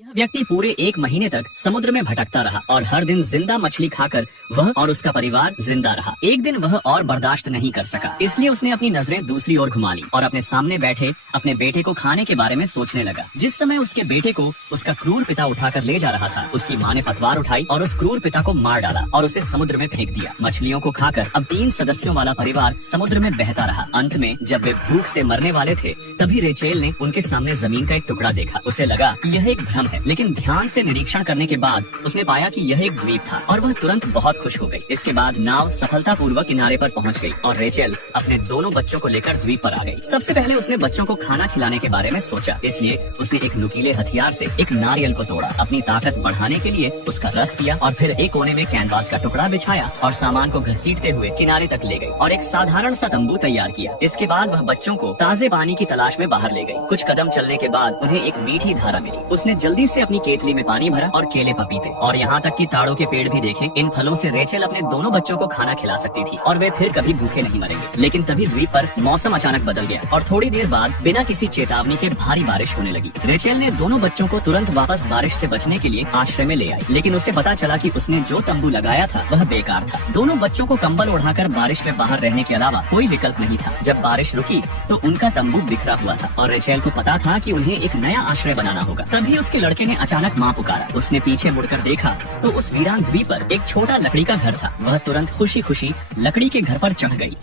यह व्यक्ति पूरे 1 महीने तक समुद्र में भटकता रहा और हर दिन जिंदा मछली खाकर वह और उसका परिवार जिंदा रहा। एक दिन वह और बर्दाश्त नहीं कर सका, इसलिए उसने अपनी नजरें दूसरी ओर घुमा ली और अपने सामने बैठे अपने बेटे को खाने के बारे में सोचने लगा। जिस समय उसके बेटे को उसका क्रूर पिता उठाकर ले जा रहा था, उसकी माँ ने पतवार उठाई और उस क्रूर पिता को मार डाला और उसे समुद्र में फेंक दिया। मछलियों को खाकर अब 3 सदस्यों वाला परिवार समुद्र में बहता रहा। अंत में जब वे भूख से मरने वाले थे, तभी रेचेल ने उनके सामने जमीन का एक टुकड़ा देखा। उसे लगा कि यह एक भ्रम है, लेकिन ध्यान से निरीक्षण करने के बाद उसने पाया कि यह एक द्वीप था और वह तुरंत बहुत खुश हो गई। इसके बाद नाव सफलतापूर्वक किनारे पर पहुंच गई और रेचेल अपने दोनों बच्चों को लेकर द्वीप पर आ गई। सबसे पहले उसने बच्चों को खाना खिलाने के बारे में सोचा, इसलिए उसने एक नुकीले हथियार से एक नारियल को तोड़ा। अपनी ताकत बढ़ाने के लिए उसका रस पिया और फिर एक कोने में कैनवास का टुकड़ा बिछाया और सामान को घसीटते हुए किनारे तक ले गई और एक साधारण सा तंबू तैयार किया। इसके बाद वह बच्चों को ताजे पानी की तलाश में बाहर ले गई। कुछ कदम चलने के बाद उन्हें एक मीठी धारा मिली। उसने जल्दी से अपनी केतली में पानी भरा और केले पपीते और यहाँ तक कि ताड़ों के पेड़ भी देखे। इन फलों से रेचेल अपने दोनों बच्चों को खाना खिला सकती थी और वे फिर कभी भूखे नहीं मरेंगे। लेकिन तभी द्वीप पर मौसम अचानक बदल गया और थोड़ी देर बाद बिना किसी चेतावनी के भारी बारिश होने लगी। रेचेल ने दोनों बच्चों को तुरंत वापस बारिश से बचने के लिए आश्रय में ले आई, लेकिन उसे पता चला कि उसने जो तंबू लगाया था वह बेकार था। दोनों बच्चों को कंबल ओढ़ाकर बारिश में बाहर रहने के अलावा कोई विकल्प नहीं था। जब बारिश रुकी तो उनका तंबू बिखरा हुआ था और रेचेल को पता था कि उन्हें एक नया आश्रय बनाना होगा। तभी उसके लड़के ने अचानक माँ पुकारा। उसने पीछे मुड़कर देखा तो उस वीरान द्वीप पर एक छोटा लकड़ी का घर था। वह तुरंत खुशी खुशी लकड़ी के घर पर चढ़ गई।